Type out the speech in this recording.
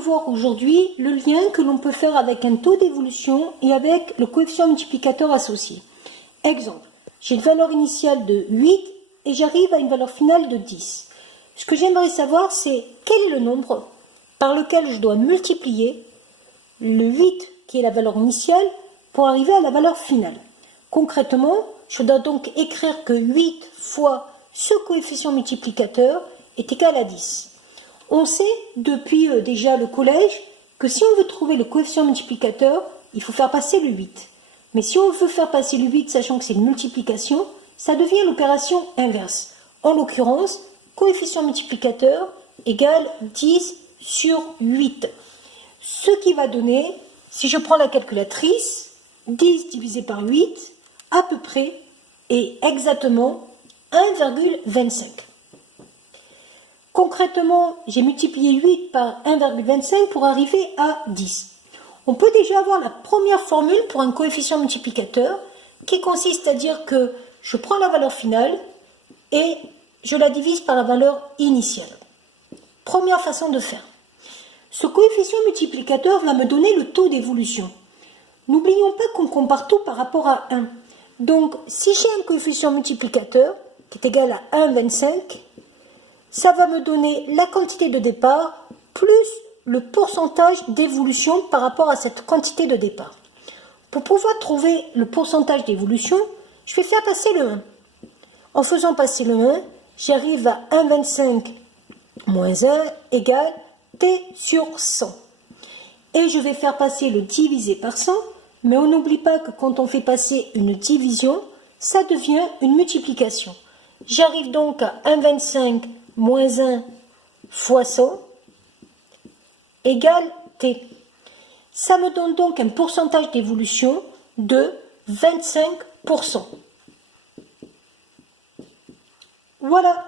voir aujourd'hui le lien que l'on peut faire avec un taux d'évolution et avec le coefficient multiplicateur associé. Exemple, j'ai une valeur initiale de 8 et j'arrive à une valeur finale de 10. Ce que j'aimerais savoir, c'est quel est le nombre par lequel je dois multiplier le 8, qui est la valeur initiale, pour arriver à la valeur finale. Concrètement, je dois donc écrire que 8 fois ce coefficient multiplicateur est égal à 10. On sait depuis déjà le collège que si on veut trouver le coefficient multiplicateur, il faut faire passer le 8. Mais si on veut faire passer le 8, sachant que c'est une multiplication, ça devient l'opération inverse. En l'occurrence, coefficient multiplicateur égale 10 sur 8. Ce qui va donner, si je prends la calculatrice, 10 divisé par 8, à peu près, et exactement 1,25. Concrètement, j'ai multiplié 8 par 1,25 pour arriver à 10. On peut déjà avoir la première formule pour un coefficient multiplicateur qui consiste à dire que je prends la valeur finale et je la divise par la valeur initiale. Première façon de faire. Ce coefficient multiplicateur va me donner le taux d'évolution. N'oublions pas qu'on compare tout par rapport à 1. Donc, si j'ai un coefficient multiplicateur qui est égal à 1,25, ça va me donner la quantité de départ plus le pourcentage d'évolution par rapport à cette quantité de départ. Pour pouvoir trouver le pourcentage d'évolution, je vais faire passer le 1. En faisant passer le 1, j'arrive à 1,25 moins 1 égale t sur 100. Et je vais faire passer le divisé par 100, mais on n'oublie pas que quand on fait passer une division, ça devient une multiplication. J'arrive donc à 1,25 moins 1 fois 100 égale t. Ça me donne donc un pourcentage d'évolution de 25%. Voilà.